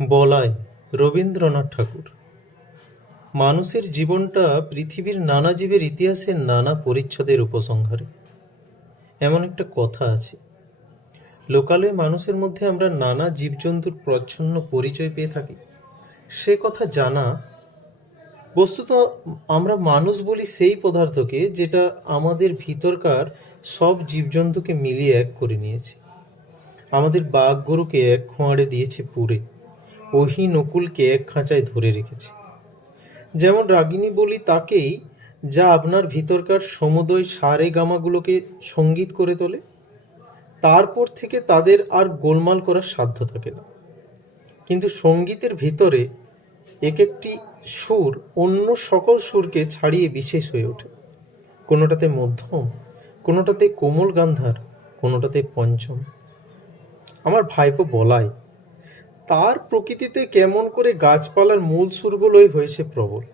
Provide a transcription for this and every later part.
বলায় রবীন্দ্রনাথ ঠাকুর। মানুষের জীবনটা পৃথিবীর নানা জীবের ইতিহাসের নানা পরিচ্ছদের উপসংহারে। এমন একটা কথা আছে, লোকালয়ে মানুষের মধ্যে আমরা নানা জীবজন্তুর প্রচ্ছন্ন পরিচয় পেয়ে থাকি। সে কথা জানা, বস্তুত আমরা মানুষ বলি সেই পদার্থকে যেটা আমাদের ভিতরকার সব জীবজন্তুকে মিলিয়ে এক করে নিয়েছে। আমাদের বাঘ গরুকে এক খোঁয়াড়ে দিয়েছে পুরে, ওহি নকুলকে এক খাঁচায় ধরে রেখেছে। যেমন রাগিনী বলি তাকেই, যা আপনার ভিতরকার সমুদয় সারে গামাগুলোকে সঙ্গীত করে তোলে। তারপর থেকে তাদের আর গোলমাল করার সাধ্য থাকে না। কিন্তু সঙ্গীতের ভিতরে এক একটি সুর অন্য সকল সুরকে ছাড়িয়ে বিশেষ হয়ে ওঠে। কোনোটাতে মধ্যম, কোনোটাতে কোমল গান্ধার, কোনোটাতে পঞ্চম। আমার ভাইপো বলায় তার প্রকৃতিতে কেমন করে গাছপালার মূল সুরগুলোই হয়েছে প্রবল।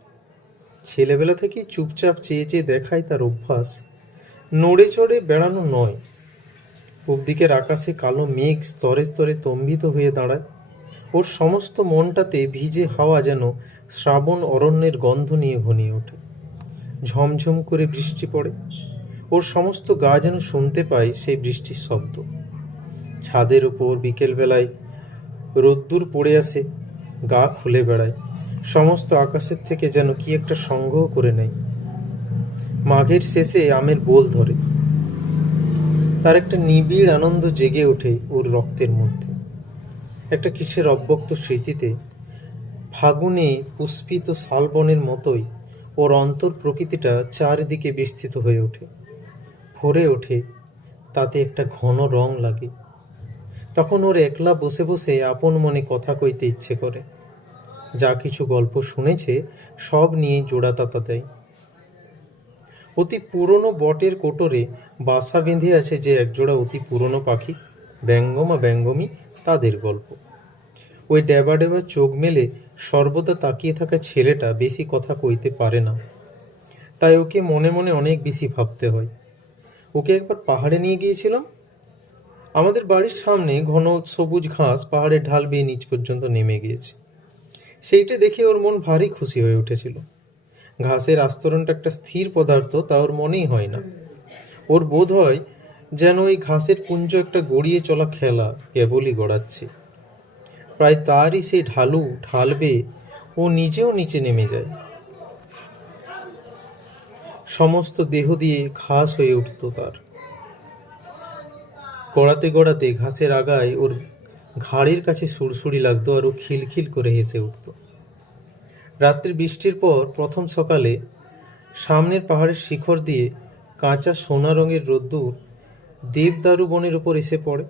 ছেলেবেলা থেকেই চুপচাপ চেয়ে চেয়ে দেখায় তার অভ্যাস, নড়ে চড়ে বেড়ানো নয়। পূব দিকের আকাশে কালো মেঘ স্তরে স্তরে তম্বিত হয়ে দাঁড়ায়। ওর সমস্ত মনটাতে ভিজে হাওয়া যেন শ্রাবণ অরণ্যের গন্ধ নিয়ে ঘনিয়ে ওঠে। ঝমঝম করে বৃষ্টি পড়ে, ওর সমস্ত গা যেন শুনতে পায় সেই বৃষ্টির শব্দ। ছাদের উপর বিকেলবেলায় রোদ্দুর পড়ে আসে, গা খুলে বেড়ায়, সমস্ত আকাশের থেকে যেন কি একটা সংগ্রহ করে নেয়। মাঘের শেষে আমের বোল ধরে, তার একটা নিবিড় আনন্দ জেগে ওঠে ওর রক্তের মধ্যে। একটা কিসের অব্যক্ত স্মৃতিতে ফাগুনে পুষ্পিত শালবনের মতোই ওর অন্তর প্রকৃতিটা চারিদিকে বিস্তৃত হয়ে ওঠে, ভরে ওঠে, তাতে একটা ঘন রং লাগে। তখন ওর একলা বসে বসে আপন মনে কথা কইতে ইচ্ছে করে। যা কিছু গল্প শুনেছে সব নিয়ে জোড়াতাতা দেয়। অতি পুরনো বটের কোটরে বাসা বেঁধে আছে যে একজোড়া অতি পুরনো পাখি, ব্যঙ্গমা ব্যঙ্গমী, তাদের গল্প। ওই ডেবা ডেবা চোখ মেলে সর্বদা তাকিয়ে থাকা ছেলেটা বেশি কথা কইতে পারে না, তাই ওকে মনে মনে অনেক বেশি ভাবতে হয়। ওকে একবার পাহাড়ে নিয়ে গিয়েছিলাম। আমাদের বাড়ির সামনে ঘন সবুজ ঘাস পাহাড়ের ঢাল বেয়ে নিচ পর্যন্ত নেমে গিয়েছে। সেইটা দেখে ওর মন ভারী খুশি হয়ে উঠেছিল। ঘাসের আস্তরণটা একটা স্থির পদার্থ তা ওর মনেই হয় না। ওর বোধ হয় যেন ওই ঘাসের পুঞ্জ একটা গড়িয়ে চলা খেলা কেবলই গড়াচ্ছে। প্রায় তারই সেই ঢালু ঢাল বেয়ে ও নিজেও নিচে নেমে যায়। সমস্ত দেহ দিয়ে ঘাস হয়ে উঠত তার। গড়াতে গড়াতে ঘাসের আগায় ওর ঘাড়ের কাছে সুরসুরি লাগতো আর ও খিলখিল করে হেসে উঠত। রাত্রির বৃষ্টির পর প্রথম সকালে সামনের পাহাড়ের শিখর দিয়ে কাঁচা সোনা রঙের রোদ্দুর দেবদারু বনের উপর এসে পড়ে।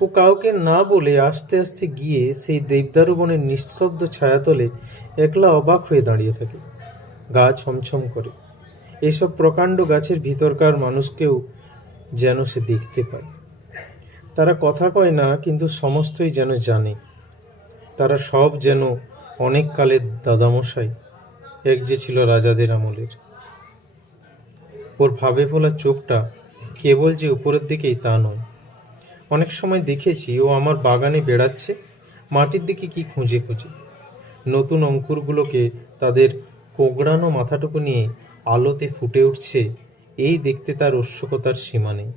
ও কাউকে না বলে আস্তে আস্তে গিয়ে সেই দেবদারু বনের নিস্তব্ধ ছায়াতলে একলা অবাক হয়ে দাঁড়িয়ে থাকে। গা ছমছম করে। এসব প্রকাণ্ড গাছের ভিতরকার মানুষকেও যেন সে দেখতে পায়। তারা কথা কয় না, কিন্তু সমস্তই যেন জানে। তারা সব যেন অনেক কালের দাদামশাই, এক যে ছিল রাজাদের আমলের। ওর ভাবে ফোলা চোখটা কেবল যে উপরের দিকেই তা নয়। অনেক সময় দেখেছি ও আমার বাগানে বেড়াচ্ছে, মাটির দিকে কি খুঁজে খুঁজে। নতুন অঙ্কুরগুলোকে তাদের কোঁকড়ানো মাথাটুকু নিয়ে আলোতে ফুটে উঠছে, এই দেখতে তার রস্যকতার সীমা নেই।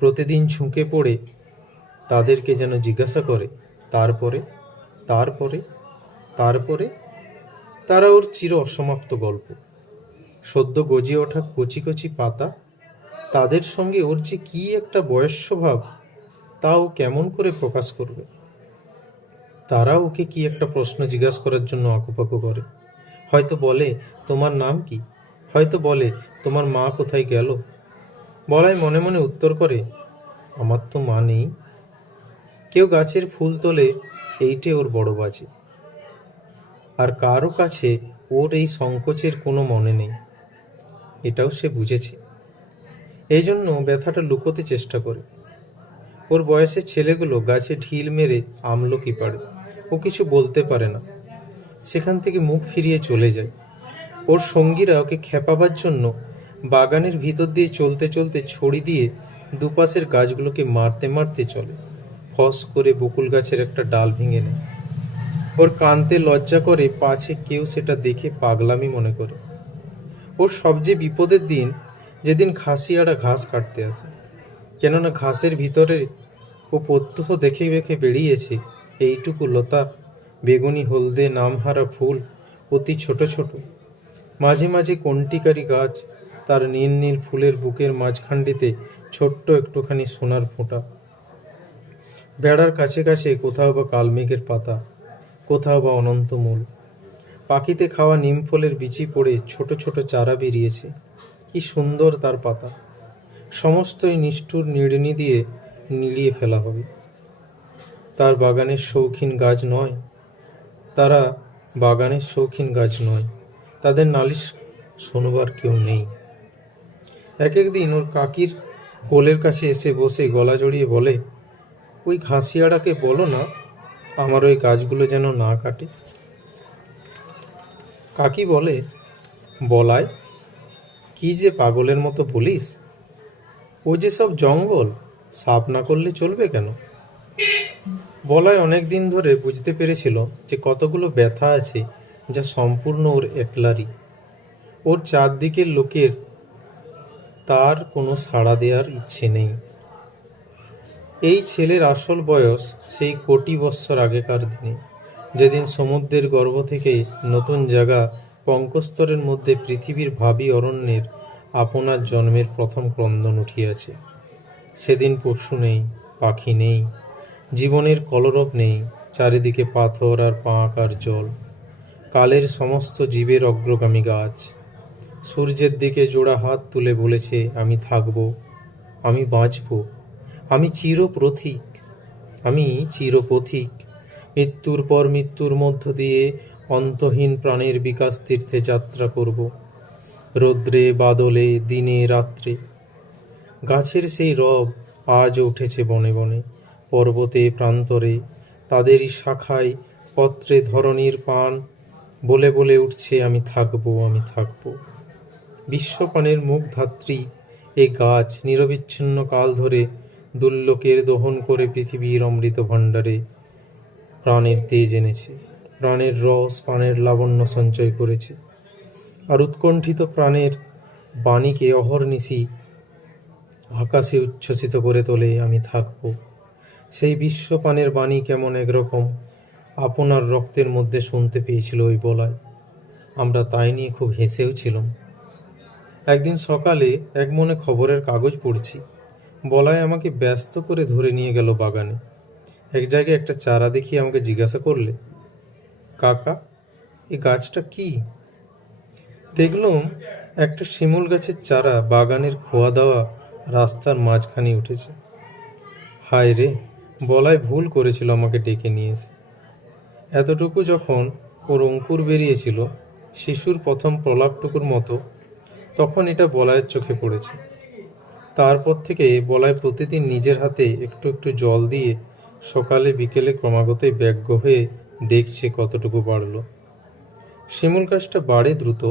প্রতিদিন ঝুঁকে পড়ে তাদেরকে যেন জিজ্ঞাসা করে, তারপরে তারপরে তারপরে তারা ওর চির অসমাপ্ত গল্প। সদ্য গজিয়ে ওঠা কচি কচি পাতা, তাদের সঙ্গে ওর যে কি একটা বয়স্যভাব, তা ও কেমন করে প্রকাশ করবে। তারা ওকে কি একটা প্রশ্ন জিজ্ঞাসা করার জন্য আঁকুপাকু করে। হয়তো বলে, তোমার নাম কি? হয়তো বলে, তোমার মা কোথায় গেল? বলাই মনে মনে উত্তর করে, আমার তো মা নেই। কেউ গাছের ফুল তোলে, এইটে ওর বড় বাজে। আর কারো কাছে ওর এই সংকোচের কোনো মনে নেই, এটাও সে বুঝেছে। এই জন্য ব্যথাটা লুকোতে চেষ্টা করে। ওর বয়সের ছেলেগুলো গাছে ঢিল মেরে আমলকি পাড়ে, ও কিছু বলতে পারে না, সেখান থেকে মুখ ফিরিয়ে চলে যায়। ওর সঙ্গীরা ওকে খেপাবার জন্য বাগানের ভিতর দিয়ে চলতে চলতে ছড়ি দিয়ে দুপাশের গাছগুলোকে মারতে মারতে চলে। ফস করে বকুল গাছের একটা ডাল ভেঙে নেয়। ওর কানতে লজ্জা করে, পাছে কেউ সেটা দেখে পাগলামি মনে করে। ওর সবচেয়ে বিপদের দিন যেদিন খাসিয়াড়া ঘাস কাটতে আসে, কেননা ঘাসের ভিতরে ও প্রত্যহ দেখে দেখে বেরিয়েছে এইটুকু লতা, বেগুনি হলদে নামহারা ফুল, অতি ছোট ছোট, মাঝে মাঝে কণ্টিকারি গাছ, তার নীল নীল ফুলের বুকের মাঝখানটিতে ছোট্ট একটুখানি সোনার ফোঁটা। বেড়ার কাছে কাছে কোথাও বা কালমেঘের পাতা, কোথাও বা অনন্তমূল। পাখিতে খাওয়া নিম ফলের বিচি পড়ে ছোট ছোট চারা বেরিয়েছে। কি সুন্দর তার পাতা! সমস্তই নিষ্ঠুর নিড়নি দিয়ে নিড়িয়ে ফেলা হবে। তার বাগানের শৌখিন গাছ নয়, তারা বাগানের শৌখিন গাছ নয়, তাদের নালিশ শোনবার কেউ নেই। এক একদিন ওর কাকির কোলের কাছে এসে বসে গলা জড়িয়ে বলে, ওই ঘাসিয়াড়াকে বলো না আমার ওই গাছগুলো যেন না কাটে। কাকি বলে, বলাই, কি যে পাগলের মতো বলিস, ও যে সব জঙ্গল, সাফ না করলে চলবে কেন? বলাই অনেক দিন ধরে বুঝতে পেরেছিল যে কতগুলো ব্যথা আছে যা সম্পূর্ণ ওর একলারই। ওর চারদিকের লোকের তার কোনো সাড়া দেওয়ার ইচ্ছে নেই। এই ছেলের আসল বয়স সেই কোটি বৎসর আগেকার দিনে, যেদিন সমুদ্রের গর্ভ থেকে নতুন জায়গা পঙ্কস্তরের মধ্যে পৃথিবীর ভাবী অরণ্যের আপনার জন্মের প্রথম ক্রন্দন উঠিয়াছে। সেদিন পশু নেই, পাখি নেই, জীবনের কলরব নেই, চারিদিকে পাথর আর পাঁক আর জল, কালের সমস্ত জীবের অগ্রগামী গাছ। সূর্যের দিকে জোড়া হাত তুলে বলেছে, আমি থাকব, আমি বাঁচব, আমি চিরপ্রথিক, আমি চিরপথিক, মৃত্যুর পর মৃত্যুর মধ্য দিয়ে অন্তহীন প্রাণের বিকাশ তীর্থে যাত্রা করব, রৌদ্রে বাদলে দিনে রাত্রে। গাছের সেই রব আজও উঠেছে বনে বনে, পর্বতে প্রান্তরে, তাদেরই শাখায় পত্রে ধরণীর পান বলে বলে উঠছে, আমি থাকব, আমি থাকব। বিশ্বপানের মুখধাত্রী এ গাছ নিরবিচ্ছিন্ন কাল ধরে দুর্লোকের দহন করে পৃথিবীর অমৃত ভাণ্ডারে প্রাণের তেজ এনেছে, প্রাণের রস পানের লাবণ্য সঞ্চয় করেছে, আর উৎকণ্ঠিত প্রাণের বাণীকে অহর্নিশি আকাশে উচ্ছ্বসিত করে তোলে, আমি থাকব। সেই বিশ্বপানের বাণী কেমন একরকম আপনার রক্তের মধ্যে শুনতে পেয়েছিল ওই বলাই। আমরা তাই নিয়ে খুব হেসেও ছিলাম। একদিন সকালে এক মনে খবরের কাগজ পড়ছি, বলাই আমাকে ব্যস্ত করে ধরে নিয়ে গেল বাগানে। এক জায়গায় একটা চারা দেখিয়ে আমাকে জিজ্ঞাসা করলে, কাকা, এই গাছটা কি? দেখলুম একটা শিমুল গাছের চারা বাগানের খোয়া দেওয়া রাস্তার মাঝখানে উঠেছে। হায় রে, বলাই ভুল করেছিল আমাকে ডেকে নিয়ে এসে। এতটুকু যখন ওর অঙ্কুর বেরিয়েছিল, শিশুর প্রথম প্রলাপটুকুর মতো, তখন এটা বলাইয়ের চোখে পড়েছে। তারপর থেকে বলাই প্রতিদিন নিজের হাতে একটু একটু জল দিয়ে সকালে বিকেলে ক্রমাগতই ব্যগ্র হয়ে দেখছে কতটুকু বাড়ল। শিমুল গাছটা বাড়ে দ্রুত,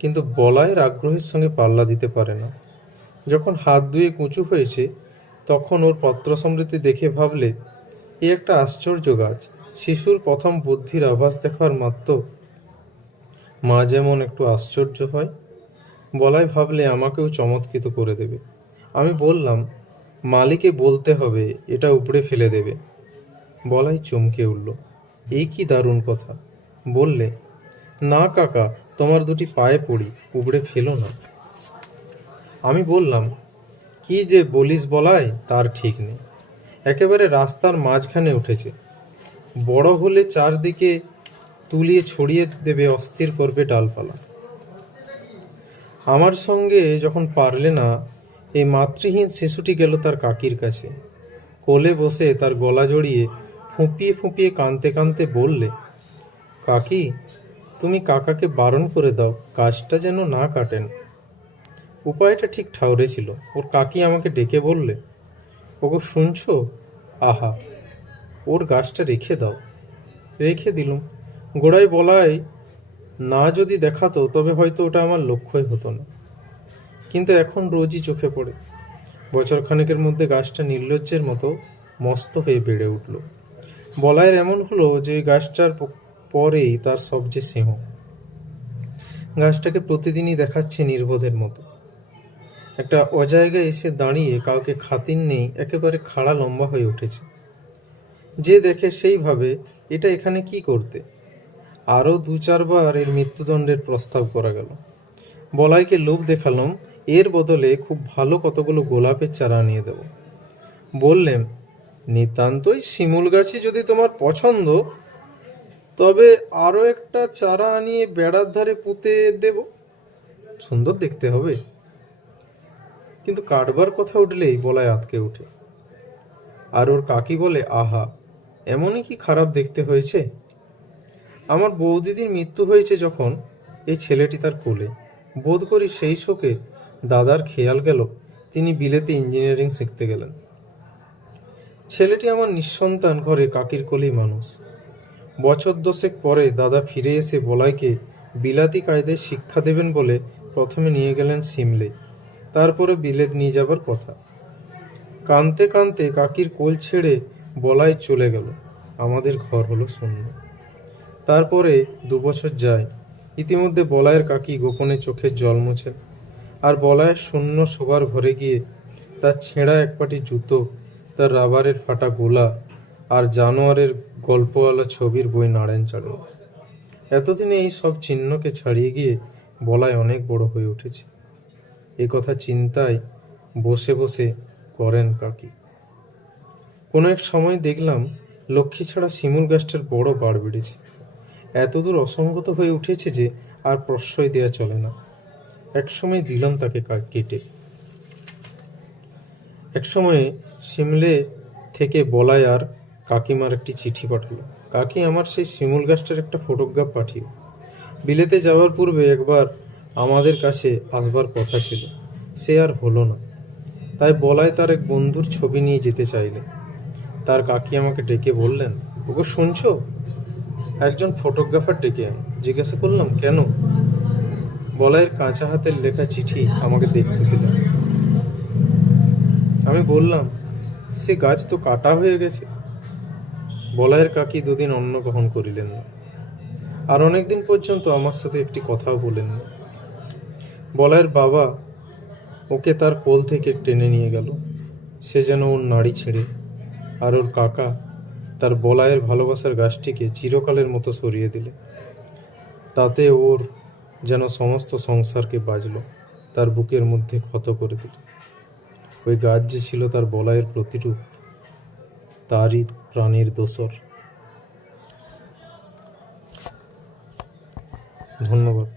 কিন্তু বলাইয়ের আগ্রহের সঙ্গে পাল্লা দিতে পারে না। যখন হাত ধুয়ে কুঁচু হয়েছে, তখন ওর পত্র সমৃদ্ধি দেখে ভাবলে, এ একটা আশ্চর্য গাছ। শিশুর প্রথম বুদ্ধির আভাস দেখার মাত্র মা যেমন একটু আশ্চর্য হয়, বলাই ভাবলে আমাকেও চমৎকৃত করে দেবে। আমি বললাম, মালিকে বলতে হবে, এটা উপড়ে ফেলে দেবে। বলাই চমকে উঠল, এই কি দারুণ কথা! বললে, না কাকা, তোমার দুটি পায়ে পড়ি, উপড়ে ফেলো না। আমি বললাম, কি যে বলিস বলাই, তার ঠিক নেই। একেবারে রাস্তার মাঝখানে উঠেছে, বড় হলে চারদিকে তুলিয়ে ছড়িয়ে দেবে, অস্থির করবে ডালপালা। আমার সঙ্গে যখন পারলে না, এই মাতৃহীন শিশুটি গেল তার কাকির কাছে। কোলে বসে তার গলা জড়িয়ে ফুঁপিয়ে ফুঁপিয়ে কাঁদতে কাঁদতে বললে, কাকি, তুমি কাকাকে বারণ করে দাও, গাছটা যেন না কাটেন। উপায়টা ঠিক ঠাউরে ছিল। ওর কাকি আমাকে ডেকে বললে, ওগো শুনছো, আহা, ওর গাছটা রেখে দাও। রেখে দিলুম। গোড়ায় বলাই না যদি দেখাতো, তবে হয়তো ওটা আমার লক্ষ্যই হতো না। কিন্তু এখন রোজই চোখে পড়ে। বছরখানেকের মধ্যে গাছটা নির্লজ্জের মতো মস্ত হয়ে বেড়ে উঠল। বলাইয়ের এমন হলো যে গাছটার পরেই তার সবচেয়ে স্নেহ। গাছটাকে প্রতিদিনই দেখাচ্ছে নির্বোধের মতো। একটা অজায়গায় এসে দাঁড়িয়ে কাউকে খাতির নেই, একেবারে খাড়া লম্বা হয়ে উঠেছে। যে দেখে সেই ভাবে এটা এখানে কি করতে। আরও 2-4 বার এর মৃত্যুদণ্ডের প্রস্তাব করা গেল। বলাইকে লোভ দেখালাম, এর বদলে খুব ভালো কতগুলো গোলাপের চারা আনিয়ে দেব। বললেন, নিতান্তই শিমুল গাছই যদি তোমার পছন্দ, তবে আরও একটা চারা আনিয়ে বেড়ার ধারে পুঁতে দেব। সুন্দর দেখতে হবে। কিন্তু কাটবার কথা উঠলেই বলাই আঁতকে ওঠে। আর ওর কাকি বলে, আহা, এমনই কি খারাপ দেখতে হয়েছে? আমার বৌদিদির মৃত্যু হয়েছে যখন এই ছেলেটি তার কোলে। বোধ করি সেই শোকে দাদার খেয়াল গেল তিনি বিলেতে ইঞ্জিনিয়ারিং শিখতে গেলেন। ছেলেটি আমার নিঃসন্তান ঘরে কাকির কোলেই মানুষ। বছর 10 পরে দাদা ফিরে এসে বলাইকে বিলাতি কায়দায় শিক্ষা দেবেন বলে প্রথমে নিয়ে গেলেন সিমলে, তারপরে বিলেত নিয়ে যাবার কথা। কাঁদতে কাঁদতে কাকির কোল ছেড়ে বলাই চলে গেল। আমাদের ঘর হলো শূন্য। তারপরে 2 বছর যায়। ইতিমধ্যে বলাইয়ের কাকি গোপনে চোখের জল মোছেন, আর বলাইয়ের শূন্য শোবার ঘরে গিয়ে তার ছেঁড়া একপাটি জুতো, তার রাবারের ফাটা গোলা আর জানোয়ারের গল্পওয়ালা ছবির বই নাড়েন চাড়েন। এতদিনে এই সব চিহ্নকে ছাড়িয়ে গিয়ে বলাই অনেক বড় হয়ে উঠেছে। এ কথা চিন্তায় বসে বসে করেন কাকি। কোনো এক সময় দেখলাম লক্ষ্মী ছাড়া শিমুল গাছটার বড় বাড় বেড়েছে। এতদূর অসঙ্গত হয়ে উঠেছে যে আর প্রশ্রয় দেওয়া চলে না। একসময় দিলাম তাকে কেটে। একসময় সিমলে থেকে বলাই আর কাকিমার একটি চিঠি পাঠালো। কাকি আমার সেই শিমুল গাছটার একটা ফটোগ্রাফ পাঠিয়ে। বিলেতে যাওয়ার পূর্বে একবার আমাদের কাছে আসবার কথা ছিল, সে আর হলো না। তাই বলাই তার এক বন্ধুর ছবি নিয়ে যেতে চাইলে তার কাকি আমাকে ডেকে বললেন, ওগো শুনছো, একজন ফটোগ্রাফার ডেকে আন। জিজ্ঞাসা করলাম, কেন? বলাইয়ের কাঁচা হাতের লেখা চিঠি আমাকে দেখতে দিলেন। আমি বললাম, সে গাছ তো কাটা হয়ে গেছে। বলাইয়ের কাকি 2 দিন অন্ন গ্রহণ করিলেন না, আর অনেকদিন পর্যন্ত আমার সাথে একটি কথাও বলেন না। বলাইয়ের বাবা ওকে তার কোল থেকে টেনে নিয়ে গেল, সে যেন ওর নাড়ি ছেড়ে। আর ওর কাকা তার বলাইয়ের ভালোবাসার গাছটিকে চিরকালের মতো সরিয়ে দিলে। তাতে ওর যেন সমস্ত সংসারকে বাজল, তার বুকের মধ্যে ক্ষত করে দিল। ওই গাছ যে ছিল তার বলাইয়ের প্রতিরূপ, তারই প্রাণীর দোসর। ধন্যবাদ।